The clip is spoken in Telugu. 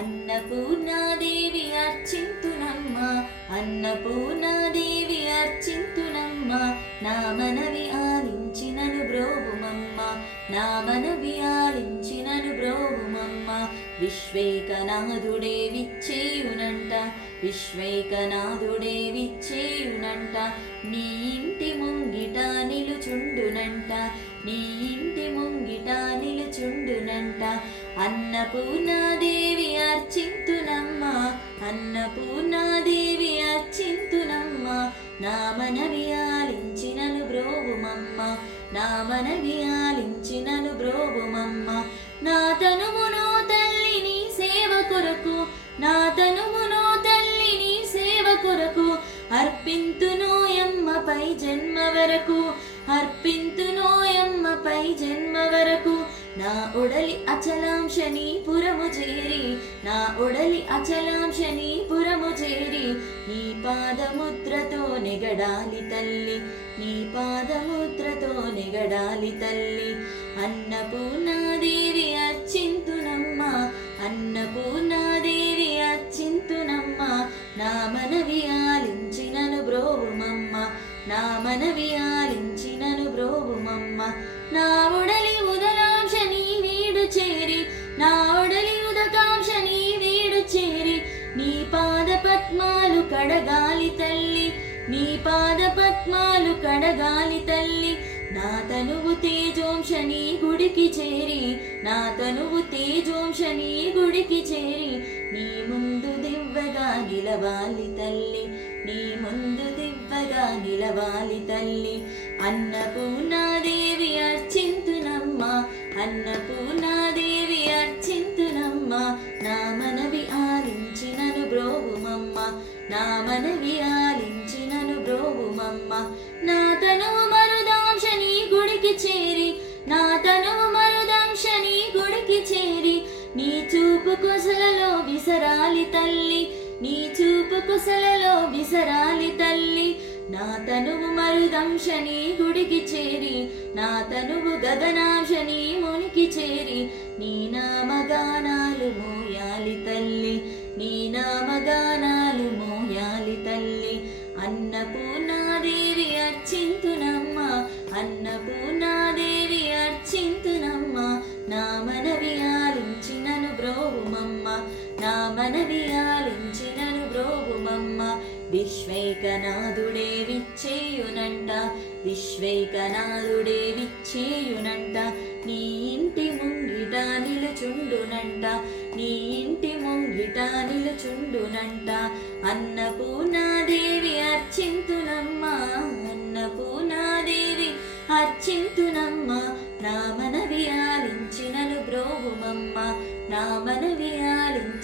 అన్నపూర్ణాదేవి అర్చింతునమ్మ, అన్నపూర్ణాదేవి అర్చింతునమ్మ, నా మనవి ఆలించినను బ్రోవుమమ్మ, నా మనవి ఆలించినను బ్రోవుమమ్మ. విశ్వైకనాథుడే విచ్చేయునంట, విశ్వైకనాథుడే విచ్చేయునంట, నీ ఇంటి ముంగిట నిలుచుండునంట, నీ ఇంటి ముంగిట నిలుచుండునంట. అన్నపూర్ణాదేవి అర్చింతునమ్మ, అన్నపూర్ణాదేవి అర్చింతునమ్మ, నా మనవి ఆలించినను బ్రోవుమమ్మ, నా మనవి ఆలించినను బ్రోవుమమ్మ. నా తనువునో తల్లి నీ సేవ కొరకు, నా తనువునో తల్లి నీ సేవ కొరకు, అర్పింతునోయమ్మపై జన్మ వరకు, అర్పింతునోయమ్మపై జన్మ వరకు. నా ఒడలి అచలాంశని పురము చేరి, నా ఒడలి అచలాంశని పురము చేరి, నీ పాదముద్రతో నెగడాలి తల్లి, నీ పాదముద్రతో నెగడాలి తల్లి. అన్నపూర్ణాదేవి అర్చింతునమ్మ, అన్నపూర్ణాదేవి అర్చింతునమ్మ, నా మనవి ఆలించినను బ్రోవుమమ్మ, నా మనవి ఆలించినను బ్రోవుమమ్మ. నా ఒడలి ఉదలాంశ నీ వీడు చేరి, నా ఒడలి ఉదకాంశ నీ వీడు చేరి, నీ పాద పద్మాలు కడగాలి తల్లి, నీ పాద పద్మాలు కడగాలి తల్లి. నా తనువు తేజోంశ నీ గుడికి చేరి, నా తనువు తేజోంశ నీ గుడికి చేరి, నీ ముందు దివ్వగా నిలవాలి తల్లి, నీ ముందు దివ్వగా నిలవాలి తల్లి. అన్నపూర్ణాదేవి అర్చింతునమ్మ, అన్నపూర్ణాదేవి అర్చింతునమ్మ, నా మనవి ఆలించినను బ్రోవుమమ్మ, నా మనవి ఆలించినను బ్రోవుమమ్మ. నా తనువు మరుదాంశ నీ గుడికి చేరి, నా తనువు మరుదాంశ నీ గుడికి చేరి, నీ చూపు కొసలలో విసరాలి తల్లి, నీ చూపు కొసలలో విసరాలి తల్లి. నా తనువు మరుదంశ నీ గుడికి చేరి, నా తనువు గగనాంశ నీ మునికి చేరి, నీ నామగానాలు మోయాలి తల్లి, నీ నామగానాలు మోయాలి తల్లి. అన్నపూర్ణాదేవి అర్చింతునమ్మ, అన్నపూర్ణాదేవి అర్చింతునమ్మ, నా మనవి ఆలించినను బ్రోవుమమ్మ, నా మనవి ఆలించినను బ్రోవుమమ్మ. విశ్వైకనాథుడే విచ్చేయునంట, విశ్వైకనాథుడే విచ్చేయునంట, నీ ఇంటి ముంగిట నిలుచుండునంట, నీ ఇంటి ముంగిట నిలుచుండునంట. అన్నపూర్ణాదేవి అర్చింతునమ్మ, అన్నపూర్ణాదేవి అర్చింతునమ్మ, నా మనవి ఆలించినను బ్రోవుమమ్మ, నా మనవి ఆలించి